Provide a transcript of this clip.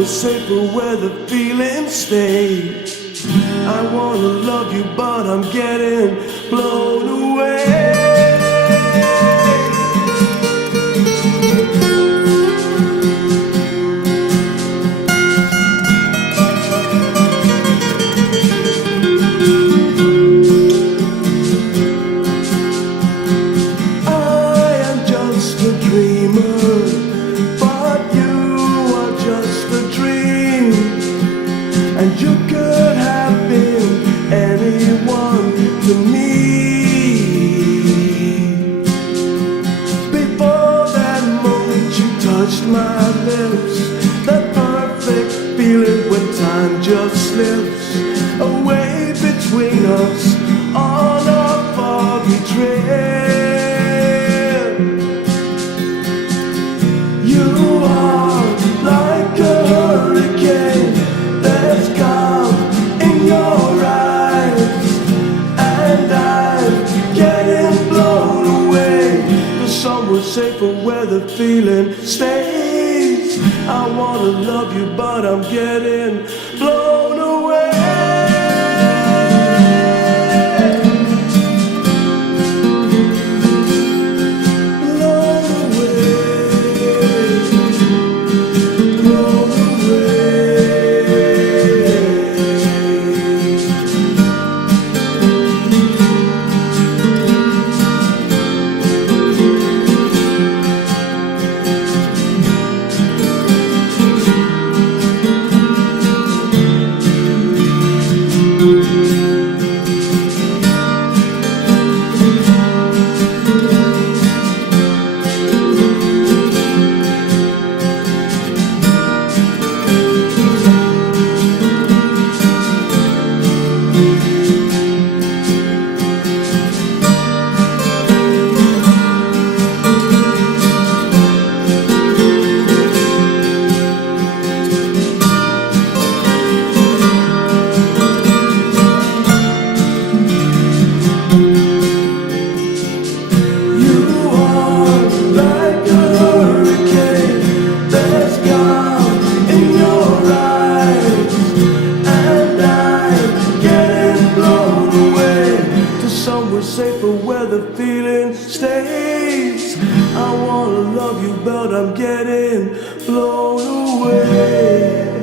somewhere safer where the feeling stays. I wanna love you, but I'm getting blown away. And you could have been anyone to me. Before that moment you touched my lips, that perfect feeling when time just slips away between us on a foggy trail. You are like a hurricane. There's calm in your eyes, and I'm getting blown away to somewhere safer where the feeling stays. I wanna love you, but I'm getting blown away. Safer where the feeling stays. I wanna love you, but I'm getting blown away.